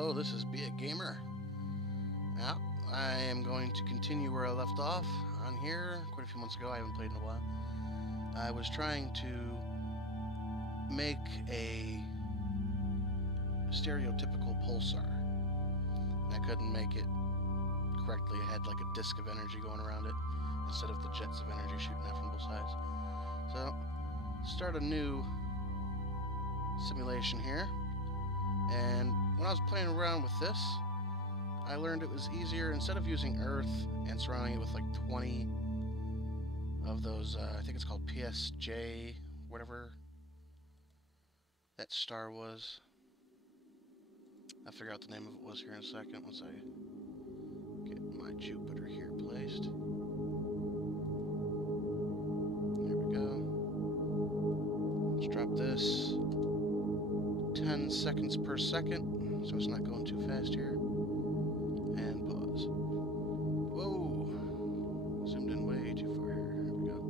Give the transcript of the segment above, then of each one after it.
Hello, this is ByaGamer. Now, I am going to continue where I left off on here quite a few months ago. I haven't played in a while. I was trying to make a stereotypical Pulsar. And I couldn't make it correctly. I had like a disk of energy going around it instead of the jets of energy shooting out from both sides. So, start a new simulation here. And when I was playing around with this, I learned it was easier, instead of using Earth and surrounding it with like 20 of those, I think it's called PSJ, whatever that star was. I'll figure out the name of it was here in a second once I get my Jupiter here placed. There we go. Let's drop this 10 seconds per second, so it's not going too fast here. And pause. Whoa! Zoomed in way too far here. Here we go.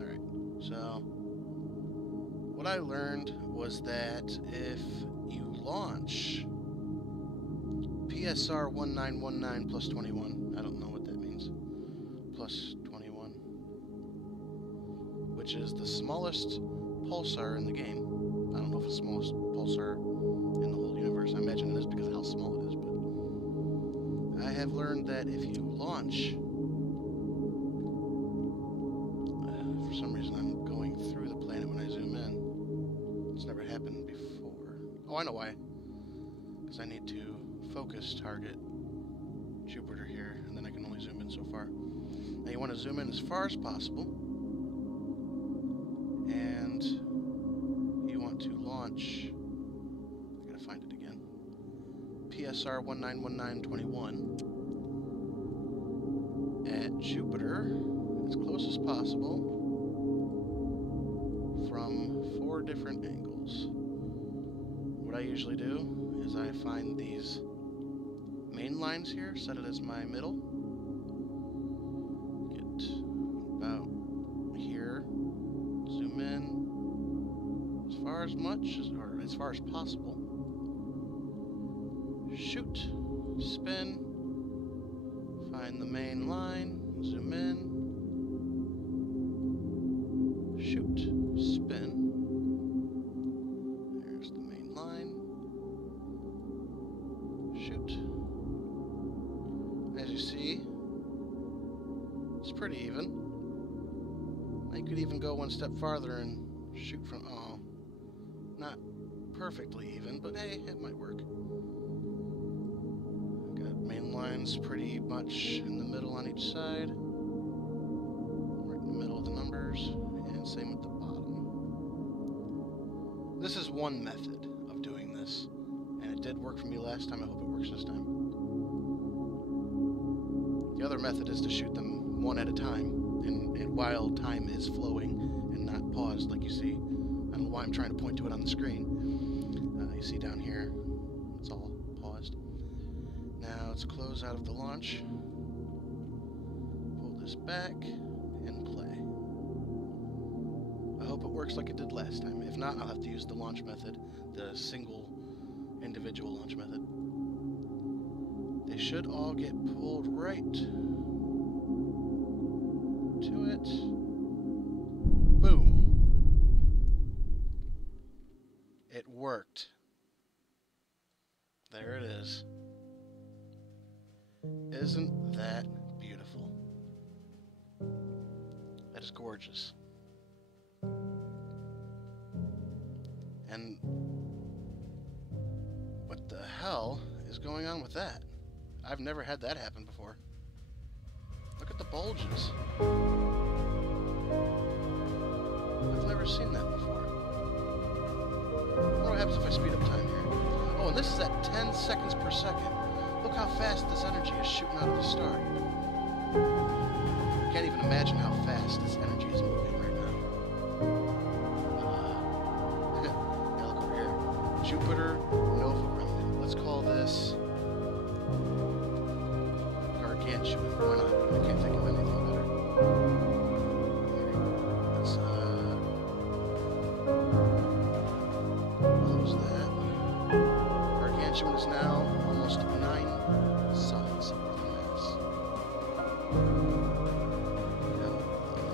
Alright, so what I learned was that if you launch PSR 1919 plus 21, I don't know what that means, plus 21, which is the smallest pulsar in the game. I don't know if it's the smallest pulsar in the whole universe. I imagine it is because of how small it is, but I have learned that if you launch, for some reason I'm going through the planet when I zoom in. It's never happened before. Oh, I know why. Because I need to focus target Jupiter here, and then I can only zoom in so far. Now you want to zoom in as far as possible, and to launch, I gotta find it again, PSR 191921 at Jupiter as close as possible from 4 different angles. What I usually do is I find these main lines here, set it as my middle, get about here, zoom in as far as possible. Shoot, spin, find the main line, zoom in, shoot, spin. There's the main line. Shoot. As you see, it's pretty even. I could even go one step farther and shoot from, not perfectly even, but hey, it might work. Got main lines pretty much in the middle on each side. Right in the middle of the numbers, and same with the bottom. This is one method of doing this, and it did work for me last time. I hope it works this time. The other method is to shoot them one at a time, and while time is flowing and not paused like you see. I don't know why I'm trying to point to it on the screen. You see down here, it's all paused. Now let's close out of the launch. Pull this back and play. I hope it works like it did last time. If not, I'll have to use the launch method, the single individual launch method. They should all get pulled right to it. Boom. It worked. There it is. Isn't that beautiful? That is gorgeous. And what the hell is going on with that? I've never had that happen before. Look at the bulges. I've never seen that before. I wonder what happens if I speed up time here. Oh, and this is at 10 seconds per second. Look how fast this energy is shooting out of the star. I can't even imagine how fast this energy is moving right now. Yeah, look over here. Jupiter Nova Remnant. Let's call this Gargantuan. Why not? I can't think of anything better. Let's close that. Gargantuan is now almost 9 suns of mass. Now,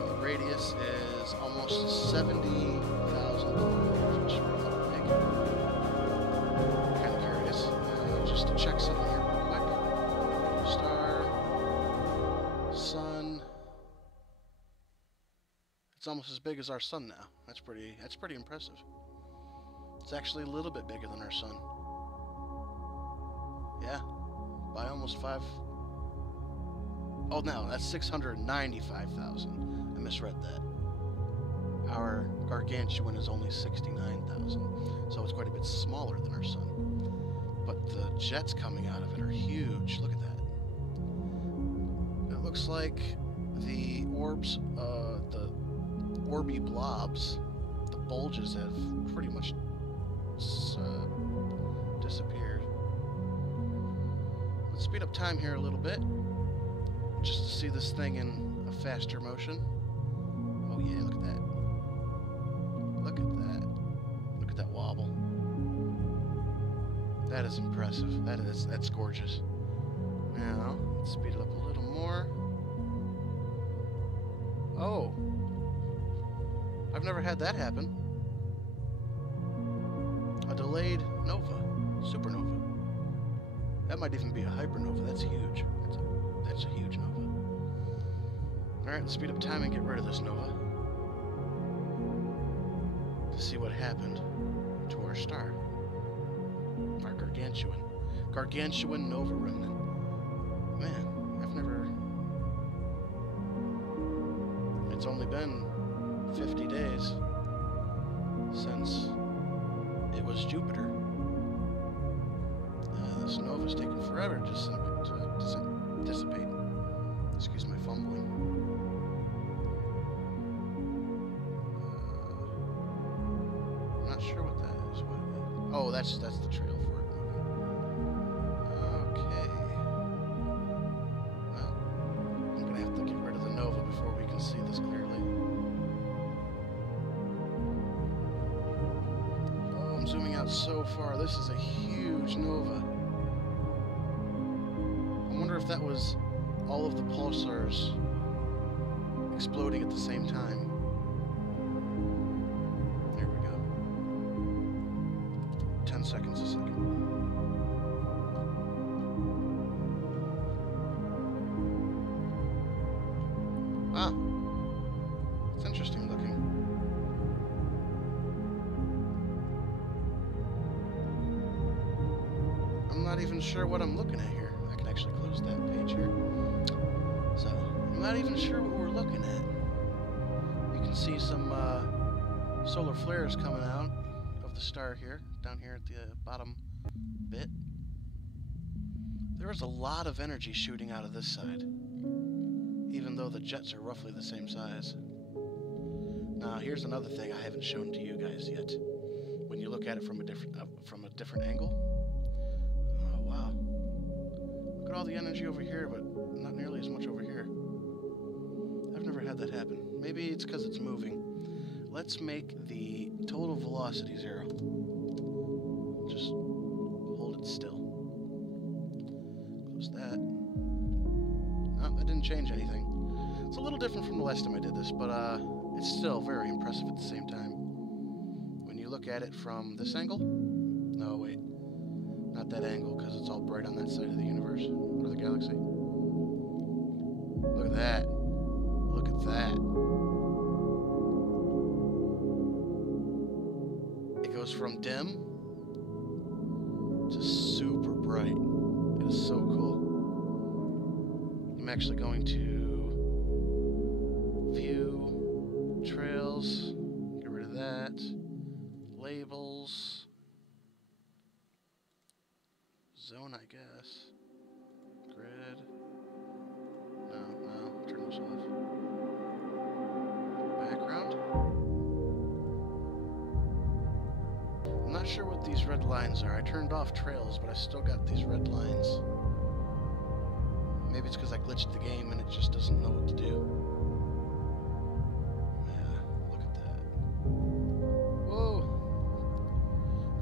the radius is almost 70,000 kilometers, which is rather big. Kind of curious. Just to check something here real quick. Star, sun. It's almost as big as our sun now. That's pretty impressive. It's actually a little bit bigger than our sun. Yeah, by almost 5. Oh, no, that's 695,000. I misread that. Our Gargantuan is only 69,000, so it's quite a bit smaller than our sun. But the jets coming out of it are huge. Look at that. It looks like the orbs, the orby blobs, the bulges have pretty much disappeared. Let's speed up time here a little bit, just to see this thing in a faster motion. Oh yeah, look at that. Look at that. Look at that wobble. That is impressive. That's gorgeous. Now, let's speed it up a little more. Oh. I've never had that happen. A delayed nova. Supernova. That might even be a hypernova. That's huge. That's a huge nova. Alright, let's speed up time and get rid of this nova. To see what happened to our star. Our Gargantuan. Gargantuan nova remnant. Man, I've never... It's only been 50 days since it was Jupiter. This nova's taken forever to dissipate. Excuse my fumbling. I'm not sure what that is. Oh, that's the trail for it moving. Okay. Well, I'm gonna have to get rid of the nova before we can see this clearly. Oh, I'm zooming out so far. This is a huge nova. I wonder if that was all of the pulsars exploding at the same time. There we go. 10 seconds a second. Ah, it's interesting looking. I'm not even sure what I'm looking at here. I can actually close that page here. So, I'm not even sure what we're looking at. You can see some solar flares coming out of the star here, down here at the bottom bit. There is a lot of energy shooting out of this side, even though the jets are roughly the same size. Now, here's another thing I haven't shown to you guys yet. When you look at it from a different angle, oh wow! Look at all the energy over here, but not nearly as much over here. I've never had that happen. Maybe it's because it's moving. Let's make the total velocity 0. Just hold it still. Close that. No, that didn't change anything. It's a little different from the last time I did this, but it's still very impressive at the same time. When you look at it from this angle, no wait, not that angle, because it's all bright on that side of the universe, or the galaxy. Look at that. Look at that. It goes from dim to super bright. It is so cool. I'm actually going to view trails, get rid of that, labels, zone I guess, grid, no, turn those off, background. I'm not sure what these red lines are. I turned off trails, but I still got these red lines. Maybe it's because I glitched the game and it just doesn't know what to do. Yeah, look at that. Whoa!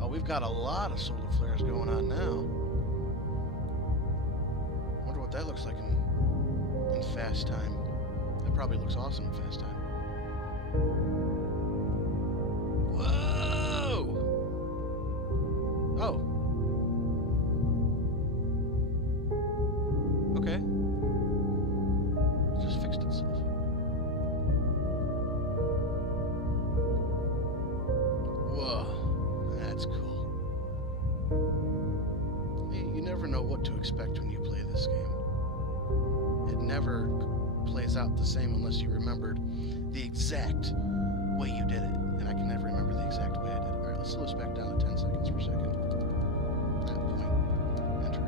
Oh, we've got a lot of solar flares going on now. looks like in fast time. That probably looks awesome in fast time. Whoa! Oh. Okay. It just fixed itself. Whoa. That's cool. You never know what to expect when you play this game. It never plays out the same unless you remembered the exact way you did it. And I can never remember the exact way I did it. Alright, let's slow this back down to 10 seconds per second. That point. Enter.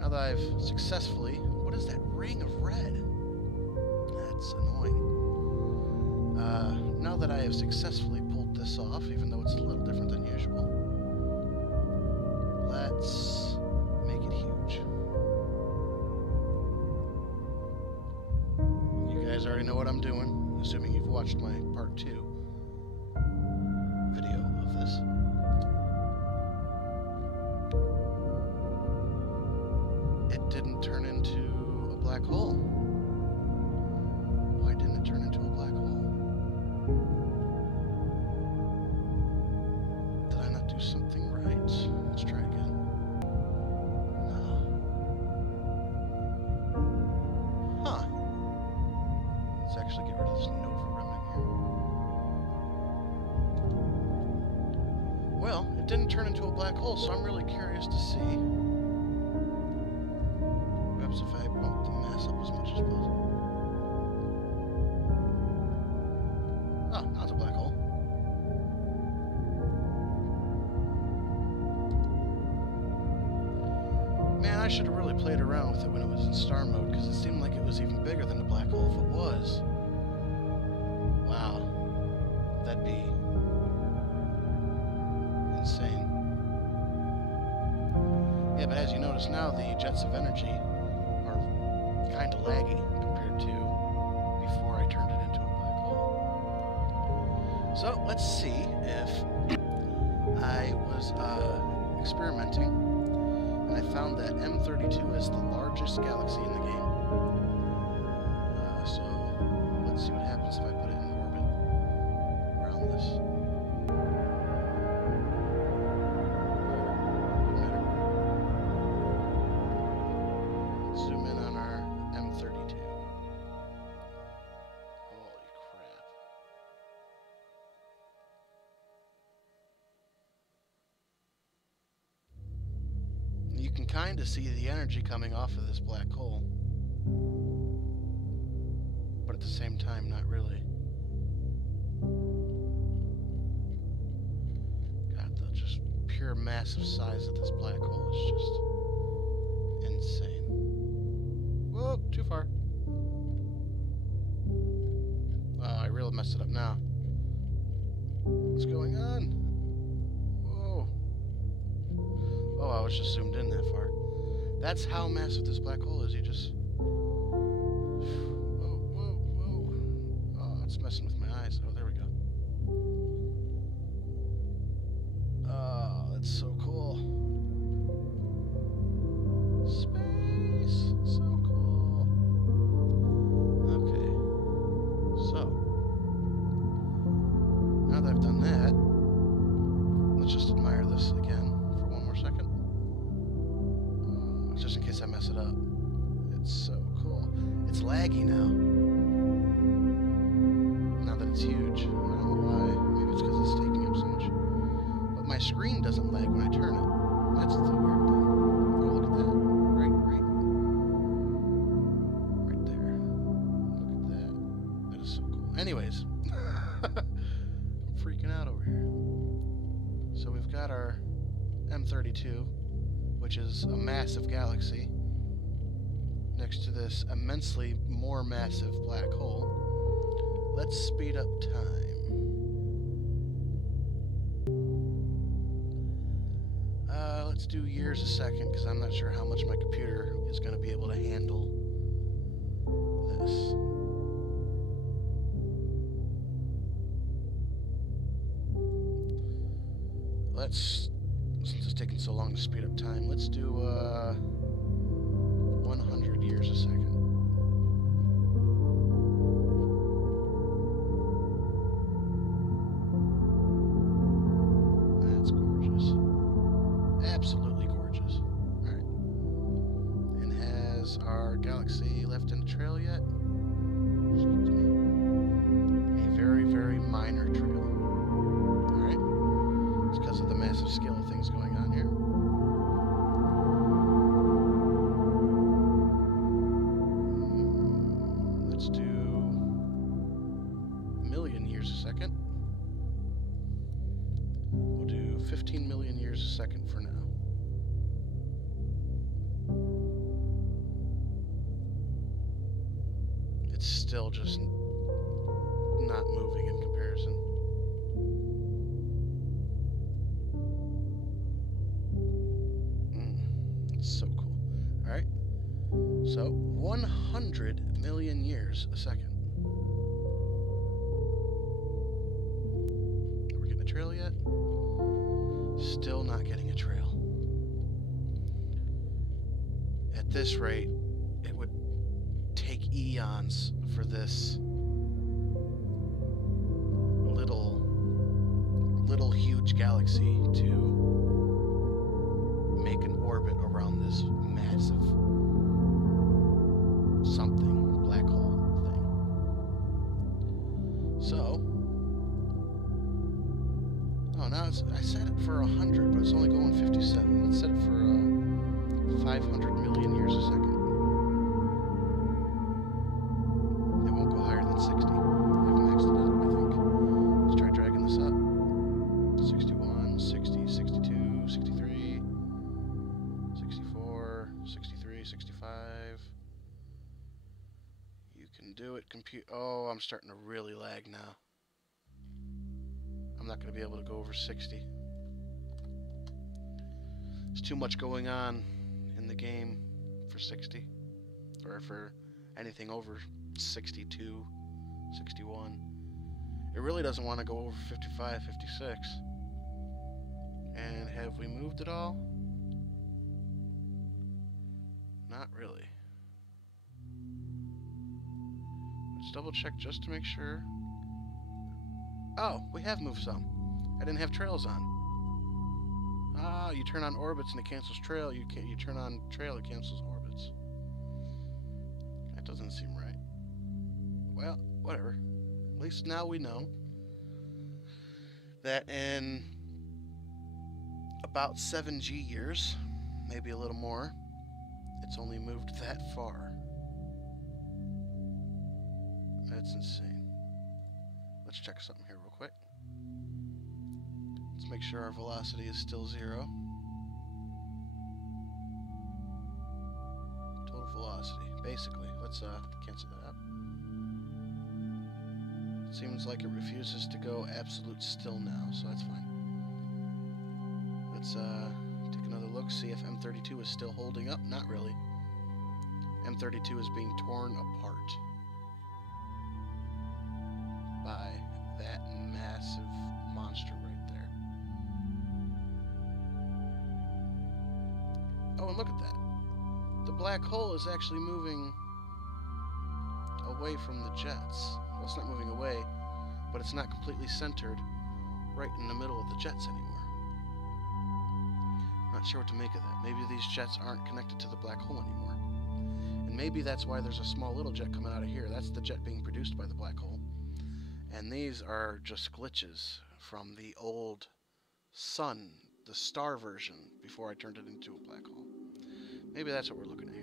Now that I've successfully... What is that ring of red? That's annoying. Now that I have successfully pulled this off, even though it's a little different than usual, let's make it huge. You guys already know what I'm doing, assuming you've watched my part 2 video of this. It didn't turn into a black hole. Why didn't it turn into a black hole? Did I not do something right? Let's try again. No. Huh. Let's actually get rid of this Nova remnant here. Well, it didn't turn into a black hole, so I'm really curious to see. Perhaps if I bump the mass up as much as possible. Oh, now it's a black hole. Man, I should have really played around with it when it was in star mode, because it seemed like it was even bigger than the black hole if it was. Wow. That'd be insane. Yeah, but as you notice now, the jets of energy are kind of laggy compared to before I turned it into a black hole. So, let's see if I was experimenting, and I found that M32 is the largest galaxy in the game. So, let's see what happens if I put it in orbit around this. Zoom in on our M32. Holy crap. You can kind of see the energy coming off of this black hole. But at the same time, not really. God, the just pure massive size of this black hole is just insane. Whoa, too far. Oh, I really messed it up now. What's going on? Whoa. Oh, I was just zoomed in that far. That's how massive this black hole is. You just... Whoa, whoa, whoa. Oh, it's messing with my eyes. Oh, there we go. Oh, that's so cool. Space. So cool. Okay. So, now that I've done that, let's just admire this again for one more second. Just in case I mess it up. It's so cool. It's laggy now. Now that it's huge. I don't know why. Maybe it's because it's taking up so much. But my screen doesn't lag when I turn it. That's the weird thing. Oh, look at that. Right there. Look at that. That is so cool. Anyways. I'm freaking out over here. So we've got our M32, which is a massive galaxy, next to this immensely more massive black hole. Let's speed up time. Let's do years a second, because I'm not sure how much my computer is going to be able to handle this. Let's since it's taking so long to speed up time, let's do 100 years a second. That's gorgeous. Absolutely gorgeous. Alright. And has our galaxy left in the trail yet? Excuse me. A very, very minor trail. Alright. It's because of the massive scale of things going on here. Let's do a million years a second. We'll do 15 million years a second for now. It's still just not moving in comparison. It's so cool. Alright. So, 100 million years a second. Are we getting a trail yet? Still not getting a trail. At this rate, it would take eons for this little huge galaxy to make an orbit around this massive something, black hole thing. So, oh, now it's, I set it for 100, but it's only going 57. Let's set it for 500 million years a second. It won't go higher than 60. I've maxed it out, I think. Let's try dragging this up. 61, 60, 62, 63, 64, 63, 65. You can do it, compute. Oh, I'm starting to really lag now. I'm not going to be able to go over 60. There's too much going on in the game for 60, or for anything over 62, 61. It really doesn't want to go over 55, 56. And have we moved at all? Not really. Let's double check just to make sure. Oh, we have moved some. I didn't have trails on. Ah, you turn on orbits and it cancels trail. You turn on trail, it cancels orbits. That doesn't seem right. Well, whatever. At least now we know that in about 7G years, maybe a little more, it's only moved that far. That's insane. Let's check something here real quick. Let's make sure our velocity is still 0. Total velocity, basically. Let's cancel that out. Seems like it refuses to go absolute still now, so that's fine. Let's take another look, see if M32 is still holding up. Not really. M32 is being torn apart by that massive monster right there. Oh, and look at that. The black hole is actually moving away from the jets. Well, it's not moving away, but it's not completely centered right in the middle of the jets anymore. Not sure what to make of that. Maybe these jets aren't connected to the black hole anymore. And maybe that's why there's a small little jet coming out of here. That's the jet being produced by the black hole. And these are just glitches from the old sun, the star version, before I turned it into a black hole. Maybe that's what we're looking at here.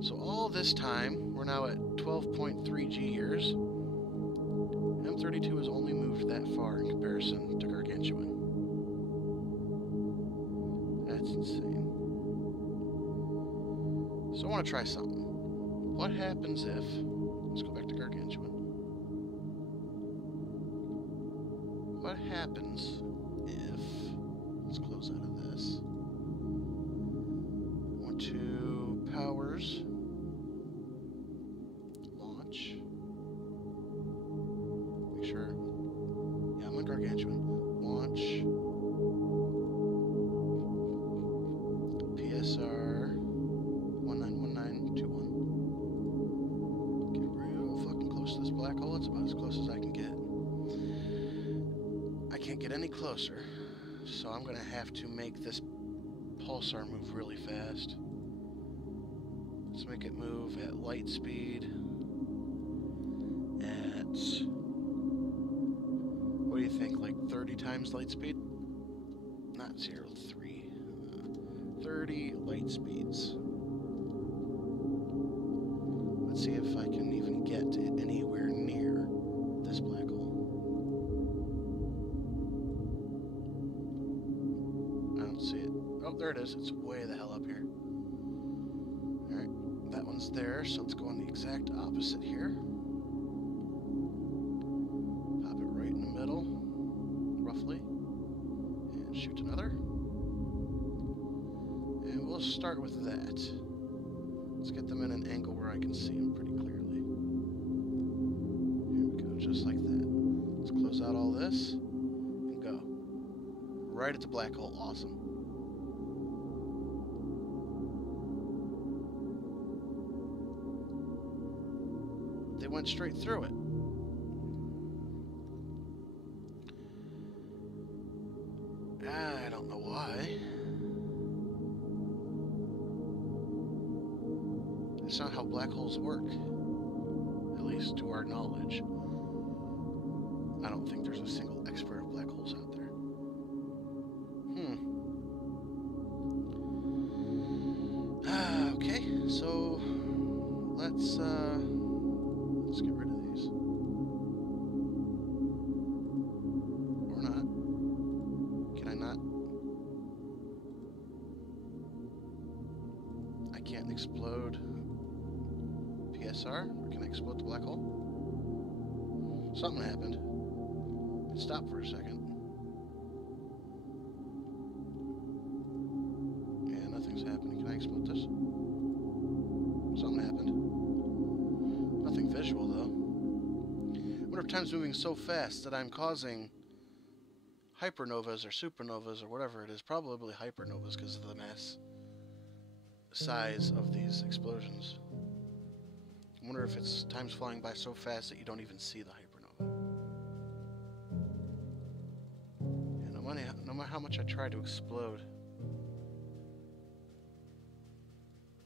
So all this time, we're now at 12.3G years. M32 has only moved that far in comparison to Gargantuan. That's insane. So I want to try something. What happens if... Let's go back to Gargantuan. What happens if... Let's close out of this. I want to... Powers. Launch. Make sure... Yeah, I'm on Gargantuan. Launch. any closer. So I'm gonna have to make this pulsar move really fast. Let's make it move at light speed. At, what do you think, like 30 times light speed? Not 0, 3. 30 light speeds. Let's see if I can even get it anywhere near this black hole. I don't see it. Oh, there it is. It's way the hell up here. Alright, that one's there, so let's go on the exact opposite here. Pop it right in the middle, roughly. And shoot another. And we'll start with that. Let's get them in an angle where I can see them pretty clearly. Here we go, just like that. Let's close out all this and go. Right at the black hole. Awesome. They went straight through it. I don't know why. It's not how black holes work, at least to our knowledge. I don't think there's a single expert of black holes out there. Okay, so let's get rid of these. Or not. Can I not? I can't explode PSR? Or can I explode the black hole? Something happened. It stopped for a second. Yeah, nothing's happening. Can I explode this? Something happened. Nothing visual, though. I wonder if time's moving so fast that I'm causing hypernovas or supernovas or whatever it is. Probably hypernovas because of the mass size of these explosions. I wonder if it's time's flying by so fast that you don't even see the hypernova. And no matter how much I try to explode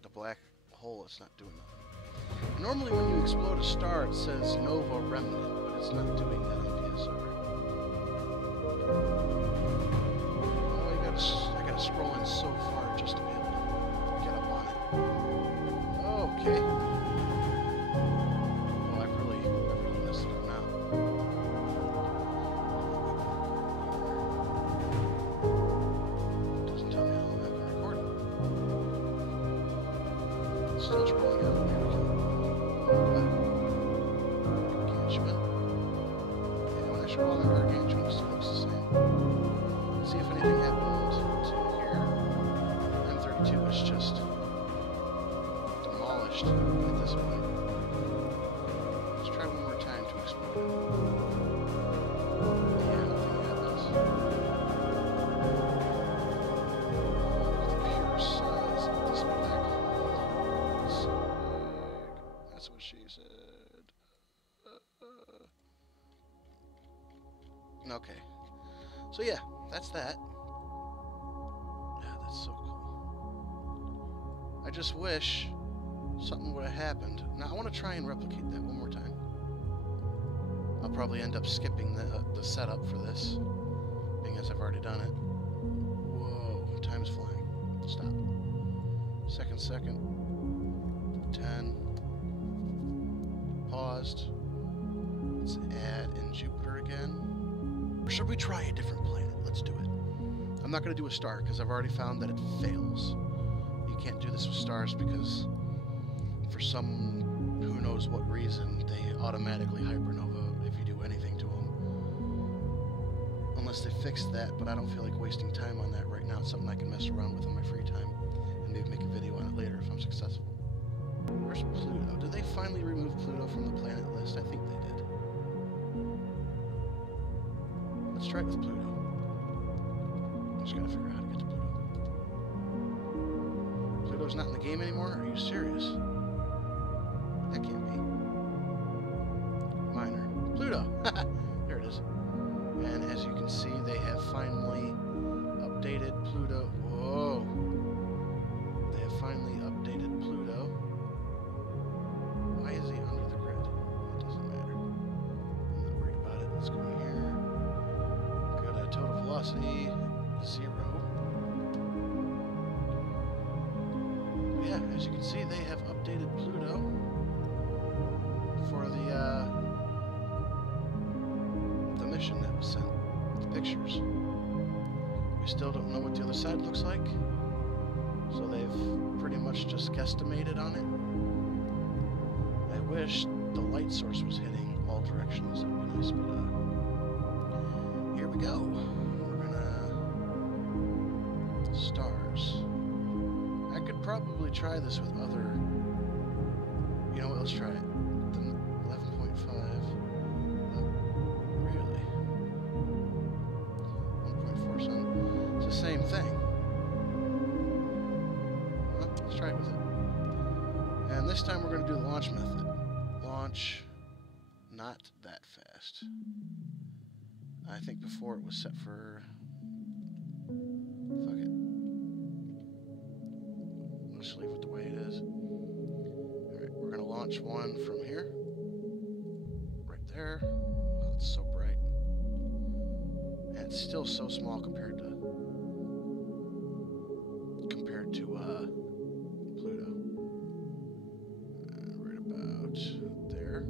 the black hole, it's not doing nothing. Normally when you explode a star, it says Nova Remnant, but it's not doing that on PSR. Oh, I gotta scroll in so far just to be able to get up on it. Okay. Oh, I've really messed it up now. It doesn't tell me how long I've been recording. It's still scrolling out. Gargantuan. And when I scroll on Gargantuan, it still looks the same. Let's see if anything happened to here. M32 is just demolished at this point. Let's try one more time to explode it. Yeah, nothing happens. The pure size of this black hole. That's what she said. Okay. So yeah, that's that. Yeah, that's so cool. I just wish something would have happened. Now I want to try and replicate that one more time. I'll probably end up skipping the setup for this, being as I've already done it. Whoa, time's flying. Stop. Second. 10. Paused. Let's add in Jupiter again. Or should we try a different planet? Let's do it. I'm not going to do a star because I've already found that it fails. You can't do this with stars because for some who knows what reason they automatically hypernova if you do anything to them. Unless they fix that, but I don't feel like wasting time on that right now. It's something I can mess around with in my free time and maybe make a video on it later if I'm successful. Where's Pluto? Did they finally remove Pluto from the planet list? I think they did. Let's try it with Pluto. I just gotta figure out how to get to Pluto. Pluto's not in the game anymore? Are you serious? That can't be. Minor. Pluto! There it is. And as you can see, they have see 0. Yeah, as you can see, they have updated Pluto for the mission that was sent, the pictures. We still don't know what the other side looks like, so they've pretty much just guesstimated on it. I wish the light source was hitting all directions. That would be nice, but here we go. We're gonna stars. I could probably try this with other. You know what? Let's try it. The 11.5. Really? 1.4 sun. It's the same thing. Well, let's try it with it. And this time we're going to do the launch method. Launch not that fast. I think before it was set for... Fuck it. Let's leave it the way it is. Alright, we're going to launch one from here. Right there. Oh, it's so bright. And it's still so small compared to Pluto. Right about there.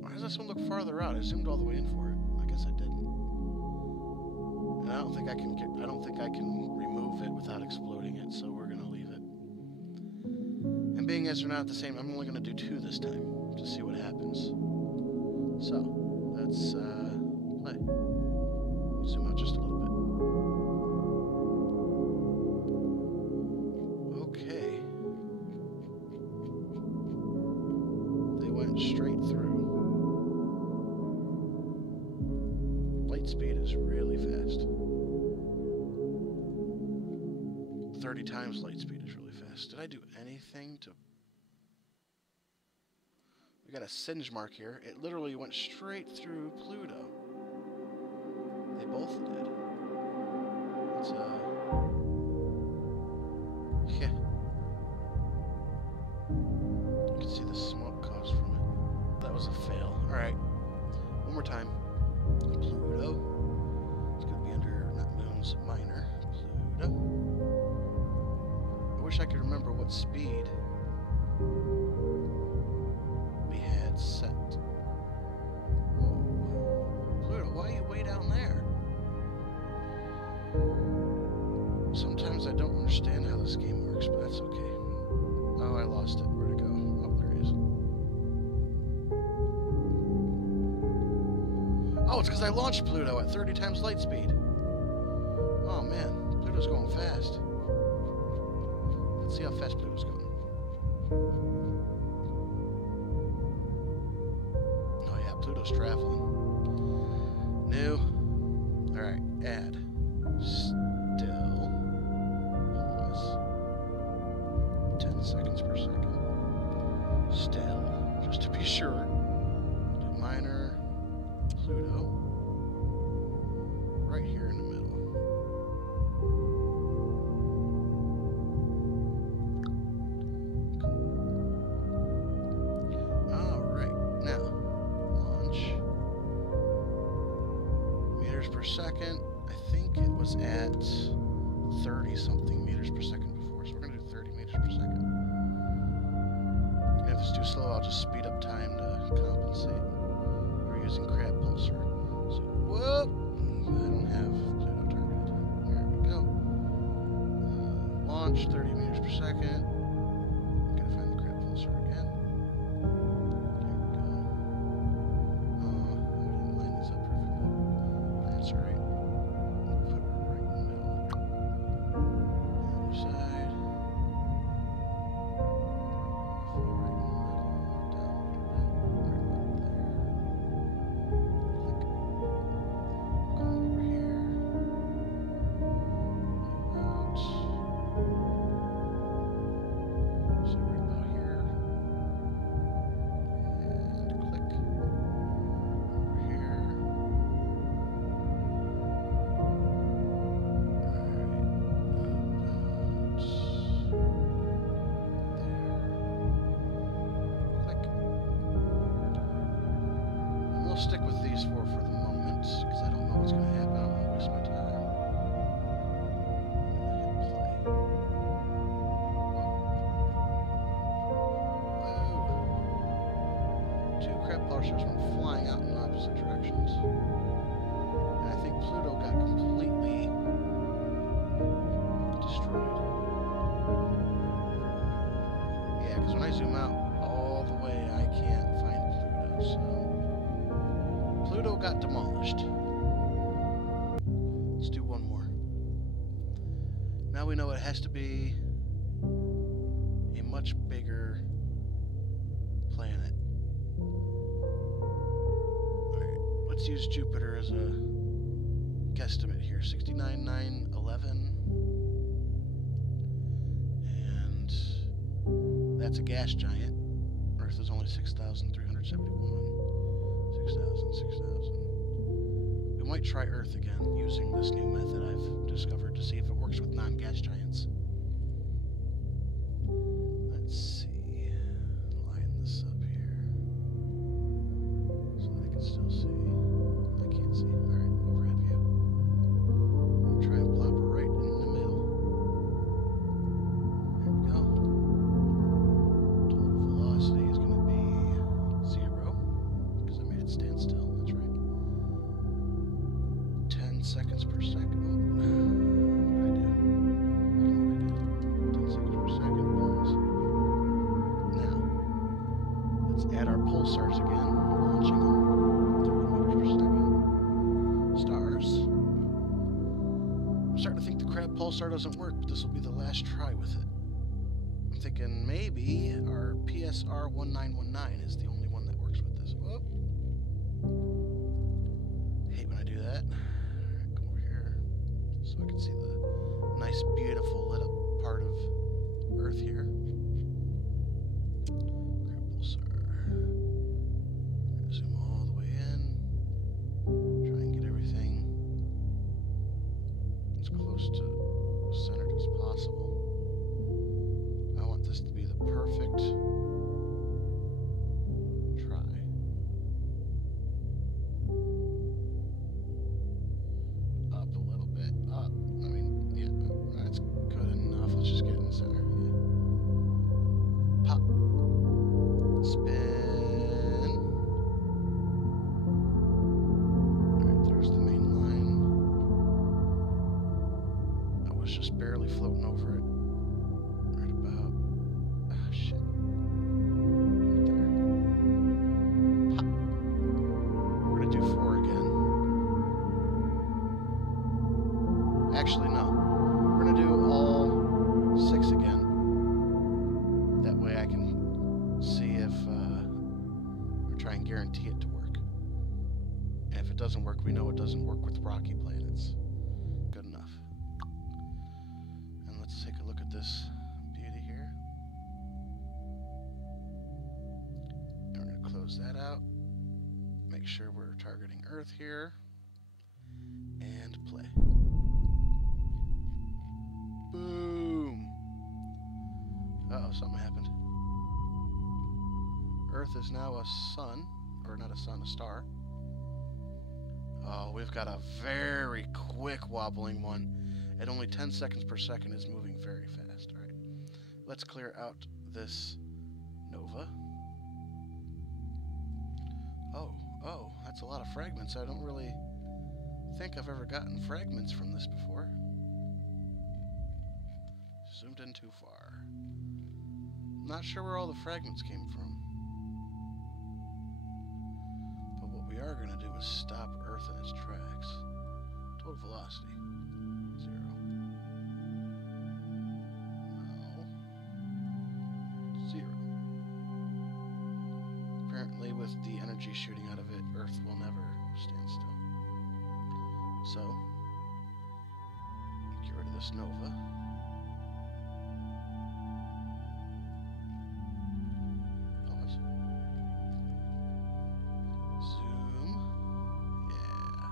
Why does this one look farther out? I zoomed all the way in for it. I guess I didn't. And I don't think I can remove it without exploding it, so we're gonna leave it. And being as they're not the same, I'm only gonna do 2 this time to see what happens. So let's play. Zoom out just a little bit. Okay. They went straight through. Light speed is really fast. 30 times light speed is really fast. Did I do anything to... We got a singe mark here. It literally went straight through Pluto. They both did. It's, yeah. You can see the smoke caused from it. That was a fail. Alright. One more time. Pluto. It's going to be under, not moons, minor. Pluto. I wish I could remember what speed we had set. Whoa. Pluto, why are you way down there? Sometimes I don't understand how this game works, but that's okay. Oh, I lost it. Where'd it go? Oh, there it is. Oh, it's because I launched Pluto at 30 times light speed. Oh, man. Pluto's going fast. Let's see how fast Pluto's going. Oh, yeah, Pluto's traveling. New. Alright, add. Still. Pause. 10 seconds per second. Still. Just to be sure. Do minor. Pluto. Right here in the middle. Cool. Alright, now. Launch. Meters per second. I think it was at 30 something meters per second before, so we're going to do 30 meters per second. And if it's too slow, I'll just speed up time to compensate. We're using crab pulsar. So, whoop! I don't have Pluto targeted. There we go. Launch 30 meters per second. Gotta find the crab pulsar again. There we go. Oh, I didn't line these up perfectly. That's alright. Put it right in the middle. The other side. Roughly right in the middle. Down a little bit. Right about there. Click. Going over here. About stick with these four for the moment, because I don't know what's going to happen. I don't want to waste my time. Whoa. Two crab pulsars went flying out in opposite directions. And I think Pluto got completely destroyed. Yeah, because when I zoom out all the way, I can't find Pluto, so... Pluto got demolished. Let's do one more. Now we know it has to be a much bigger planet. Alright, let's use Jupiter as a guesstimate here. 69,911. And that's a gas giant. Earth is only 6,371. 6,000. We might try Earth again using this new method I've discovered to see if it works with non-gas giants. Let's see. Line this up here so that I can still see. I can't see. Alright, overhead view. I'll try and plop her right in the middle. There we go. Total velocity is going to be 0. Stand still, that's right. 10 seconds per second. Oh, what did I do? I don't know what I did. 10 seconds per second. Bonus. Now, let's add our pulsars again, launching them 30 meters per second. Stars. I'm starting to think the crab pulsar doesn't work, but this will be the last try with it. I'm thinking maybe our PSR 1919 is the only one that works with this. Whoop. Hate when I do that. Alright, come over here so I can see the nice, beautiful lit up part of Earth here. Crab pulsar. Zoom all the way in. Try and get everything as close to centered as possible. I want this to be the perfect just barely floating over it. Right about... Ah, shit. Right there. Pop. We're gonna do 4 again. Actually, no. We're gonna do all 6 again. That way I can see if... or try and guarantee it to work. And if it doesn't work, we know it doesn't work with rocky planets. Good enough. Let's take a look at this beauty here. And we're going to close that out. Make sure we're targeting Earth here. And play. Boom! Uh-oh, something happened. Earth is now a sun. Or not a sun, a star. Oh, we've got a very quick wobbling one. At only 10 seconds per second is moving very fast. All right, let's clear out this nova. Oh, that's a lot of fragments. I don't really think I've ever gotten fragments from this before. Zoomed in too far. Not sure where all the fragments came from. But what we are going to do is stop Earth in its tracks. Total velocity. 0. No. 0. Apparently with the energy shooting out of it, Earth will never stand still. So, get rid of this nova. Pause. Zoom. Yeah.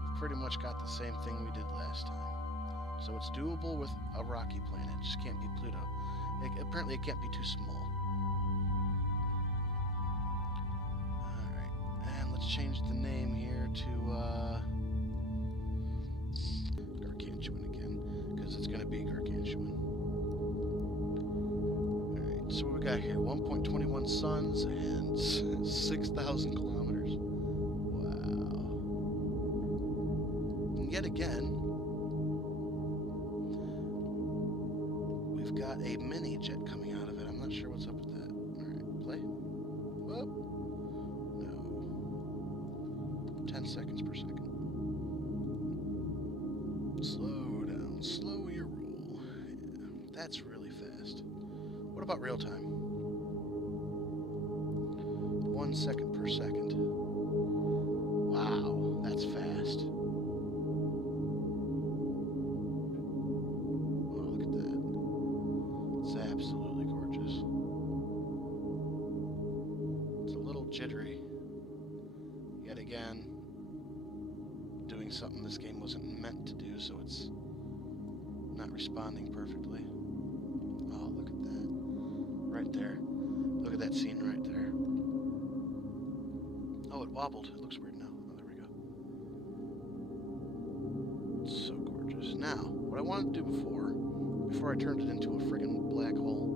We've pretty much got the same thing we did last time. So it's doable with a rocky planet. It just can't be Pluto. Apparently it can't be too small. Alright. change the name here to Gargantuan again, because it's going to be Gargantuan. Alright, so what we got here? 1.21 suns and 6,000 kilometers. Wow. And yet again, we've got a mini jet coming out of it. I'm not sure what's up with that. Alright, play. Whoop. No. 10 seconds per second. Slow down. Slow your roll. Yeah, that's really fast. What about real time? 1 second per second. Wow, that's fast. Oh, look at that. It's absolutely gorgeous. It's a little jittery. Yet again, doing something this game wasn't meant to do, so it's not responding perfectly. Oh, look at that. Right there. Look at that scene right there. Oh, it wobbled. It looks weird now. Oh, there we go. It's so gorgeous. Now, what I wanted to do before I turned it into a friggin' black hole,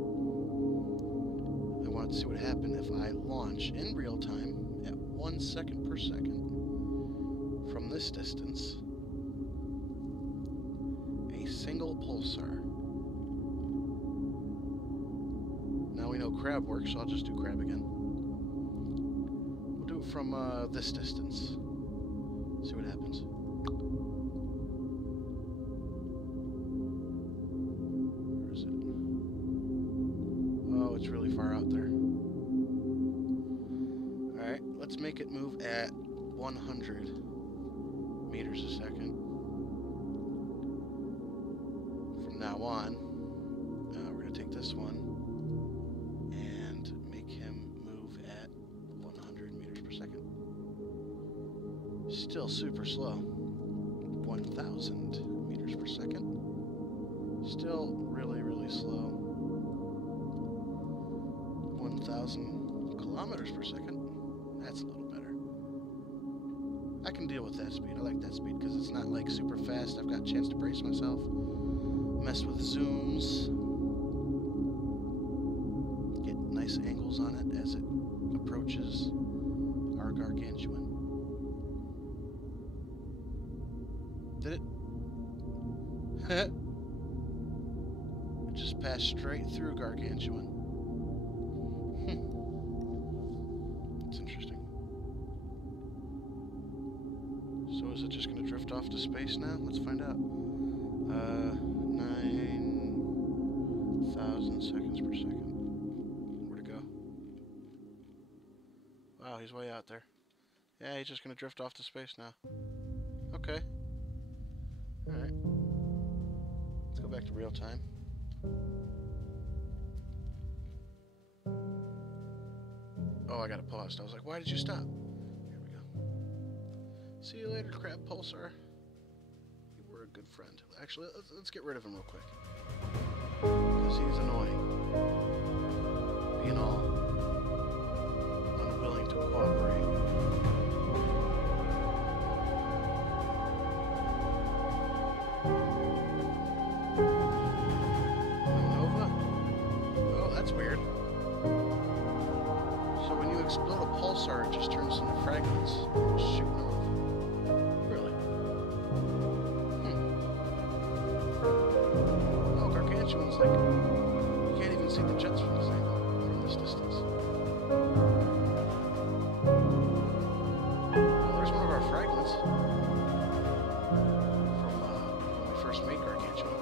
I wanted to see what happened if I launch in real time at 1 second per second from this distance a single pulsar. Now we know crab works, so I'll just do crab again. We'll do it from this distance. See what happens. Where is it? Oh, it's really far out there. Alright, let's make it move at 100 meters a second. From now on, we're going to take this one and make him move at 100 meters per second. Still super slow. 1,000 meters per second. Still really, really slow. 1,000 kilometers per second. That's a little better. I can deal with that speed. I like that speed because it's not like super fast. I've got a chance to brace myself. Mess with zooms. Get nice angles on it as it approaches our Gargantuan. Did it? It just passed straight through Gargantuan. It's interesting. So is it just going to drift off to space now? Let's find out. 9,000 seconds per second. Where'd it go? Wow, he's way out there. Yeah, he's just going to drift off to space now. Okay. Alright. Let's go back to real time. Oh, I got it paused. I was like, why did you stop? Here we go. See you later, Crab Pulsar. You were a good friend. Actually, let's get rid of him real quick. Because he's annoying. Being all unwilling to cooperate. That's weird. So when you explode a pulsar, it just turns into fragments. Shooting off. Really? Oh, Gargantuan's like... You can't even see the jets from this angle, from this distance. Well, there's one of our fragments. From when we first made Gargantuan.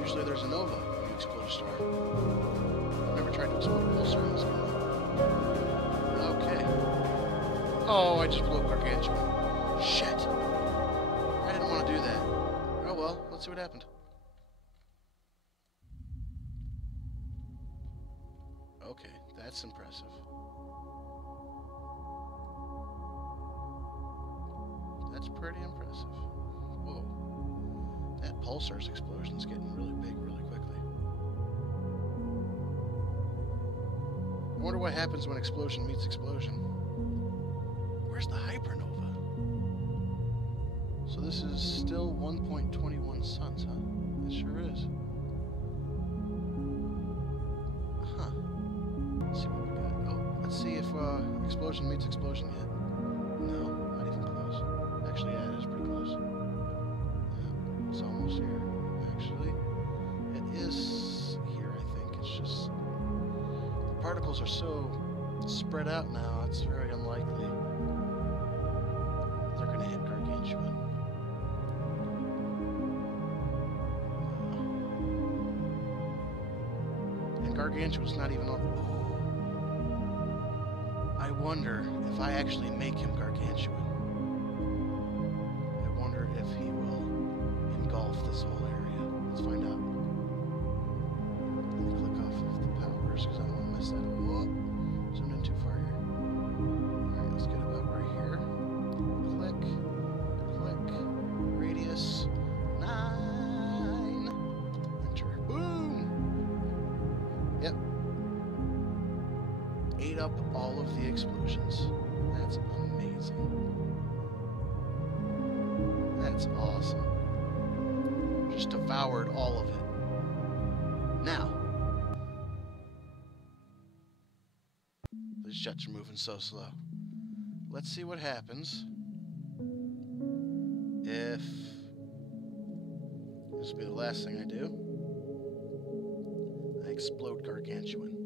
Usually there's a nova. Explode a star. I've never tried to explode a pulsar in this game. Okay. Oh, I just blew up Gargantuan. Shit! I didn't want to do that. Oh well, let's see what happened. Okay, that's impressive. That's pretty impressive. Whoa. That pulsar's explosion's getting really big really quickly. I wonder what happens when explosion meets explosion. Where's the hypernova? So this is still 1.21 suns, huh? It sure is. Huh. Let's see what we got. Oh, let's see if explosion meets explosion yet. No, not even close. Actually, yeah, it is pretty close. Yeah, it's almost here. Actually, it is here, I think. It's just the particles are so spread out now, it's very unlikely they're going to hit Gargantuan. And Gargantuan's not even on. Oh. I wonder if I actually make him Gargantuan. I wonder if he will engulf this whole area. Let's find out. Let me click off of the powers because I don't want to mess that up. Whoa. Zoomed in too far here. Alright, let's get about right here. Click. Click. Radius. 9. Enter. Boom! Yep. Ate up all of the explosions. That's amazing. That's awesome. Just devoured all of it. Now, these jets are moving so slow. Let's see what happens if this will be the last thing I do. I explode Gargantuan.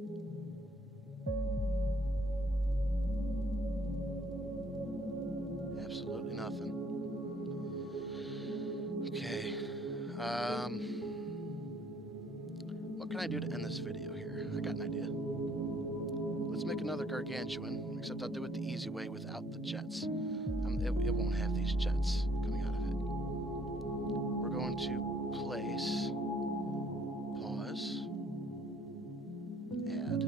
Absolutely nothing. Okay. What can I do to end this video here? I got an idea. Let's make another Gargantuan, except I'll do it the easy way without the jets. It won't have these jets coming out of it. We're going to place, pause, add,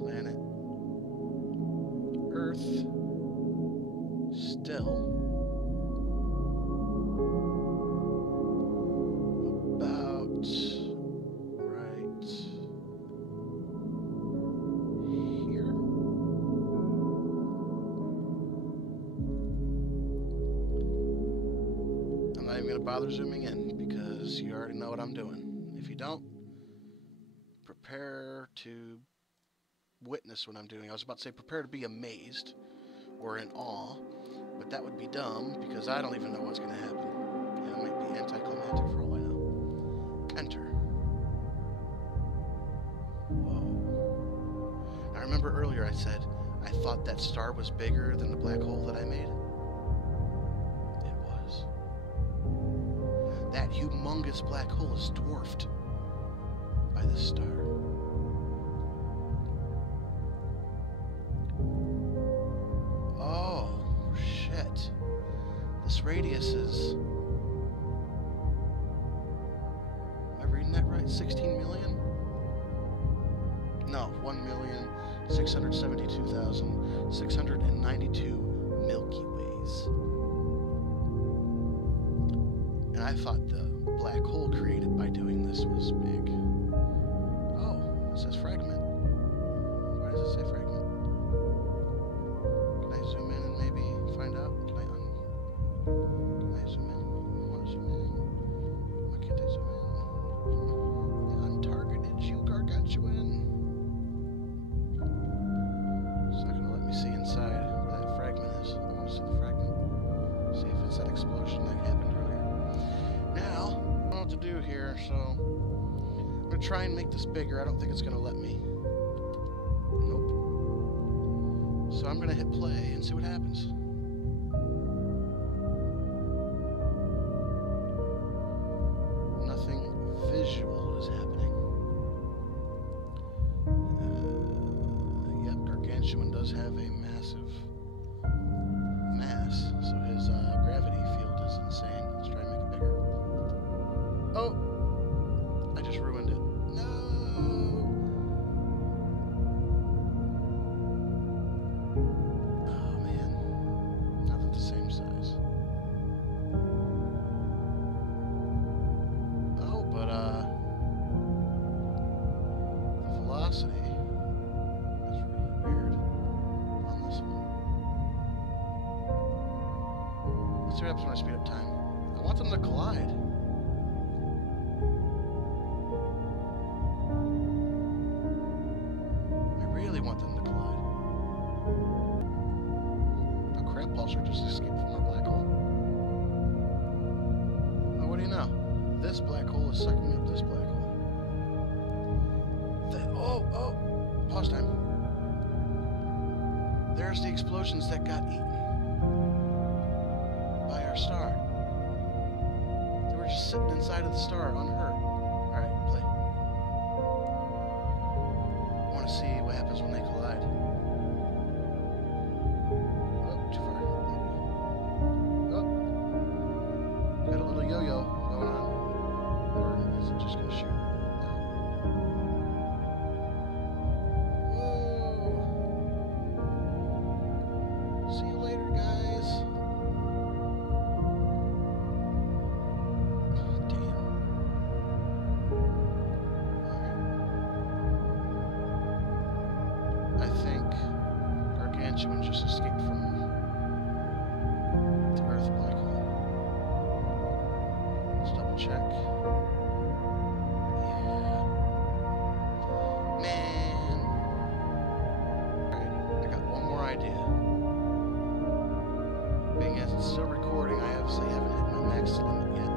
planet, Earth, still, about right here. I'm not even going to bother zooming in because you already know what I'm doing. If you don't, prepare to witness what I'm doing. I was about to say prepare to be amazed or in awe, but that would be dumb because I don't even know what's going to happen. Yeah, it might be anticlimactic for all I know. Enter. Whoa. I remember earlier I said I thought that star was bigger than the black hole that I made. It was. That humongous black hole is dwarfed by this star. Oh, shit. This radius is... Am I reading that right? 16 million? No, 1,672,692 Milky Ways. And I thought the black hole created by doing this was big. Oh, it says fragment. Why does it say fragment? Can I zoom in and maybe find out? Can I zoom in? I want to zoom in. Why can't I zoom in? I untargeted you, Gargantuan. It's not going to let me see inside where that fragment is. I want to see the fragment. See if it's that explosion that happened earlier. Now, I don't know what to do here, so I'm going to try and make this bigger. I don't think it's going to let me. Nope. So I'm going to hit play and see what happens. Nothing visual is happening. Yep, Gargantuan does have a massive mass, so his gravity field is insane. Let's try and make it bigger. Oh! I just ruined it. No! Oh, man. Not at the same size. Oh, but, the velocity Let's see what happens when I speed up time. I want them to collide. I really want them to collide. Oh crap, Pulsar just escaped from our black hole. Oh, what do you know? This black hole is sucking up this black hole. Oh! Pause time. There's the explosions that got eaten by our star. They were just sitting inside of the star, unhurt. Alright, play. I want to see what happens when they collide. Oh, too far. Oh. Got a little yo-yo going on. Or is it just going to shoot? I think Gargantuan just escaped from the Earth black hole. Let's double check. Yeah. Man. Alright, I got one more idea. Being as it's still recording, I obviously haven't hit my max limit yet.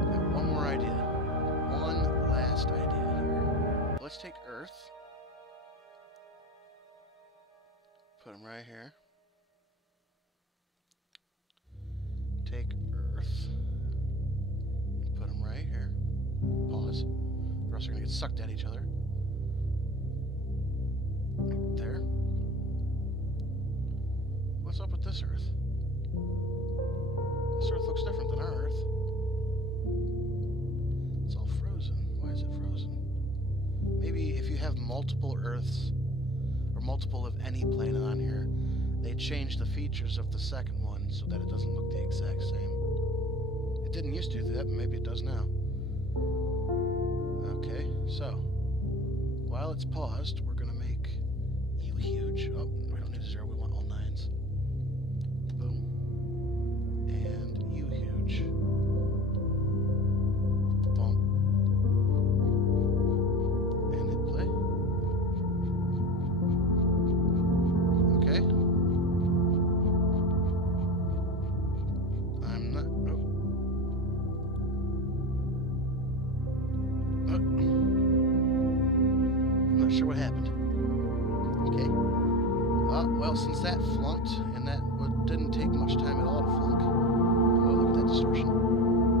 I got one more idea. One last idea here. Let's take Earth. Put them right here. Take Earth. Put them right here. Pause. Or else they're going to get sucked at each other. Right there. What's up with this Earth? This Earth looks different than our Earth. It's all frozen. Why is it frozen? Maybe if you have multiple Earths, multiple of any planet on here, they change the features of the second one so that it doesn't look the exact same. It didn't used to do that, but maybe it does now. Okay, so while it's paused, we're gonna make you huge. Oh, we don't need a 0, we want all 9s. Boom. And you huge. Boom. And hit play. Sure what happened. Okay. Well, since that flunked, and that didn't take much time at all to flunk. Oh, look at that distortion.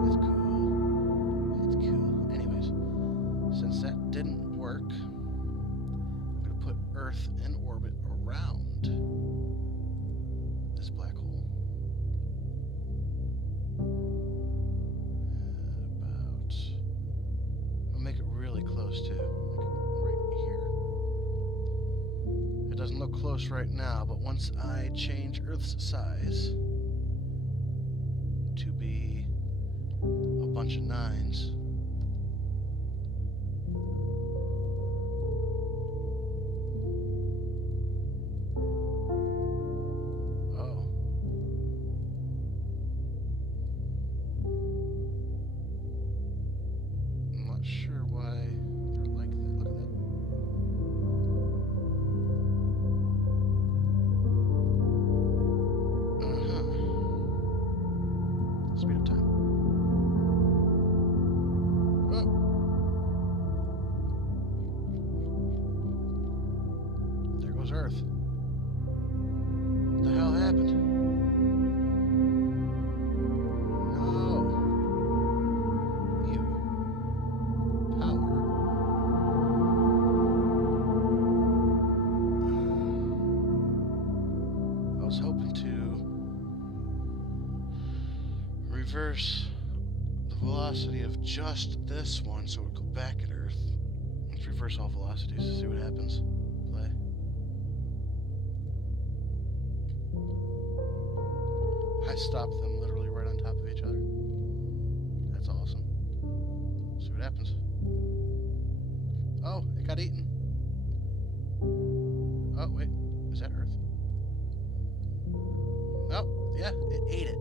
It's cool. It's cool. Anyways, since that didn't work, I'm going to put Earth in orbit around this black hole. I'll make it really close too. Doesn't look close right now, but once I change Earth's size to be a bunch of 9s, oh, I'm not sure why they're like that. Look at that. Speed up time. Oh. There goes Earth. What the hell happened? No. You. Power. I was hoping to reverse the velocity of just this one so it would go back at Earth. Let's reverse all velocities to see what happens. Play. I stopped them literally right on top of each other. That's awesome. See what happens. Oh, it got eaten. Oh, wait. Is that Earth? Oh, yeah, it ate it.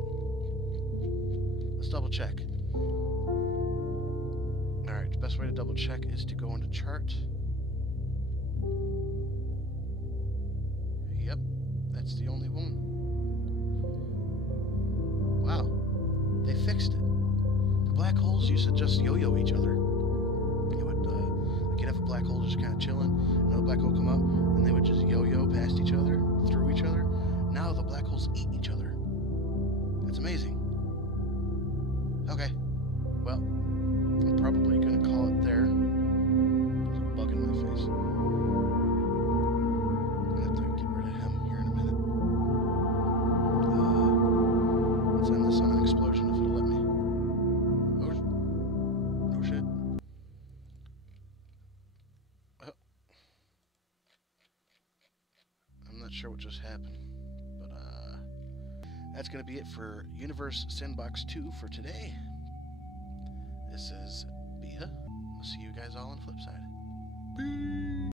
let's double check. Alright, the best way to double check is to go into chart. Yep, that's the only one. Wow, they fixed it. The black holes used to just yo-yo each other. It would, like you'd have a black hole just kind of chilling, another black hole come up, and they would just yo-yo past each other, through each other. Now the black holes eat each other. That's amazing. Okay, well, I'm probably going to call it there. There's a bug in my face. I'm going to have to get rid of him here in a minute. Let's end this on an explosion if it'll let me. Oh shit. Well, I'm not sure what just happened, but that's going to be it for Universe Sandbox 2 for today. This is Bia. I'll see you guys all on the flip side. Peace.